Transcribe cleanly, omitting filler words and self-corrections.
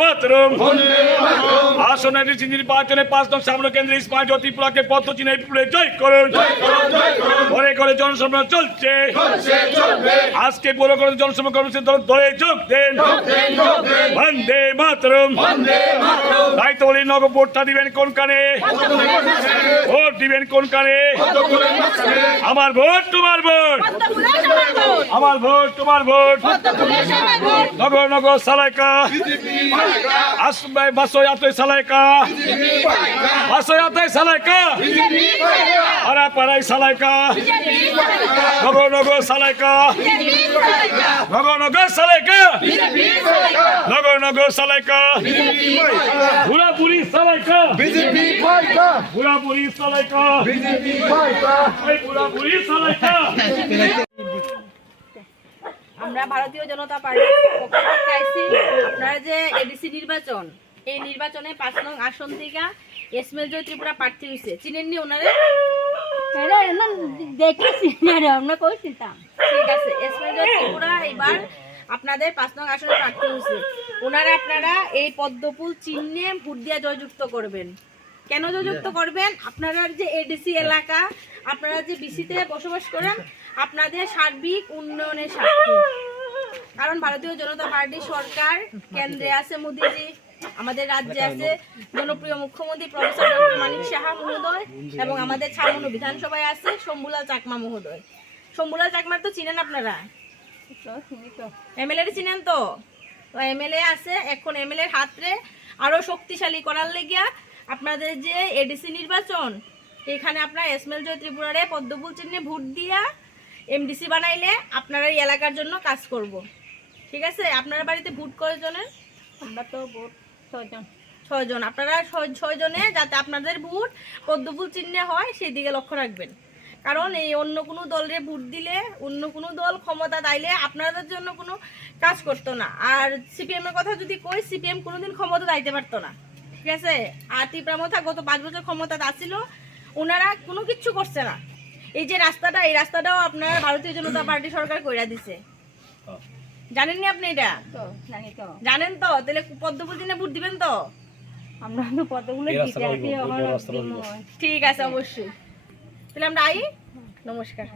মাতরম। আসনের নির্বাচনে 5 নং সামনে কেন্দ্রে ইসমাইল ত্রিপুরাকে পথ চিনে বিপুলে জয় করুন। ঘরে ঘরে জনসভা চলছে, আজকে বড় করে জনসভা কর্মসূচি ধরে যোগ দেন। বন্দে মাতরম। তাই তো বলি নগদ ভোটটা দিবেন কোন কানে, ভোট দিবেন কোন কানে। আমার ভোট তোমার ভোট, আমার ভোট তোমার ভোট। নগর নগর সালাইকা আসবে বাসয়াতে সালাইকা, বাসয়াতে সালাইকা আরা পাড়াই সালাইকা, নগর নগর সালাইকা, নগর নগর সালাইকা, নগর নগর সালাইকা, বুড়া বুড়ি সালাইকা, বুড়া বুড়ি সালাইকা, বুড়া বুড়ি সালাইকা। আমরা ভারতীয় জনতা পার্টির পক্ষ থেকে আইছি। আপনারা যে এডিসি নির্বাচন, এই নির্বাচনে 5 নং আসন থেকে এসমেল জয় ত্রিপুরা প্রার্থী হয়েছে, চিনেননি ওনারে? ঠিক আছে, এসমেল জয় ত্রিপুরা এবার আপনাদের 5 নং আসনে প্রার্থী হয়েছে। ওনারা আপনারা এই পদ্মফুল চিহ্নে ভোট দিয়ে জয়যুক্ত করবেন। কেন জয়যুক্ত করবেন? আপনারা যে এডিসি এলাকা, আপনারা যে বিসিতে বসবাস করেন, আপনাদের সার্বিক উন্নয়নের স্বার্থে। কারণ ভারতীয় জনতা পার্টি সরকার কেন্দ্রে আছে মোদীজি, আমাদের রাজ্যে আছে জনপ্রিয় মুখ্যমন্ত্রী প্রফেসর ডক্টর মানিক সাহা মহোদয়, এবং আমাদের ছামনু বিধানসভায় আছে শম্ভুলাল চাকমা মহোদয়। শম্ভুলাল চাকমার তো চিনেন আপনারা, এমএলএ চিনেন তো? এমএলএ আছে। এখন এমএলএ হাতে আরো শক্তিশালী করার লেগিয়া আপনাদের যে এডিসি নির্বাচন, এখানে আপনারা এসমেল জয় ত্রিপুরারে পদ্মফুল চিহ্নে ভোট দিয়া এমডিসি বানাইলে আপনারা এই এলাকার জন্য কাজ করব। ঠিক আছে? আপনার বাড়িতে ভোট কয়জনের? আমরা তো ভোট 6 জন। আপনারা 6 জনে যাতে আপনাদের ভোট পদ্মফুল চিহ্নে হয় সেদিকে লক্ষ্য রাখবেন। কারণ এই অন্য কোনো দলের ভোট দিলে, অন্য কোনো দল ক্ষমতা দাইলে আপনাদের জন্য কোনো কাজ করতো না। আর সিপিএম এর কথা যদি কই, সিপিএম কোনোদিন ক্ষমতা দাইতে পারতো না। ঠিক আছে? আর ত্রিপুরা গত 5 বছর ক্ষমতা আসছিল, ওনারা কোনো কিচ্ছু করছে না। এই যে রাস্তাটা, এই রাস্তাটাও আপনার ভারতীয় জনতা পার্টি সরকার কইরা দিছে। জানেননি আপনি এটা? জানেন তো? তাহলে পদ্মফুল চিহ্নে ভোট দিবেন তো? আমরা তো পদ্মফুলে ঠিক আছে, অবশ্যই। তাহলে আমরা আই। নমস্কার।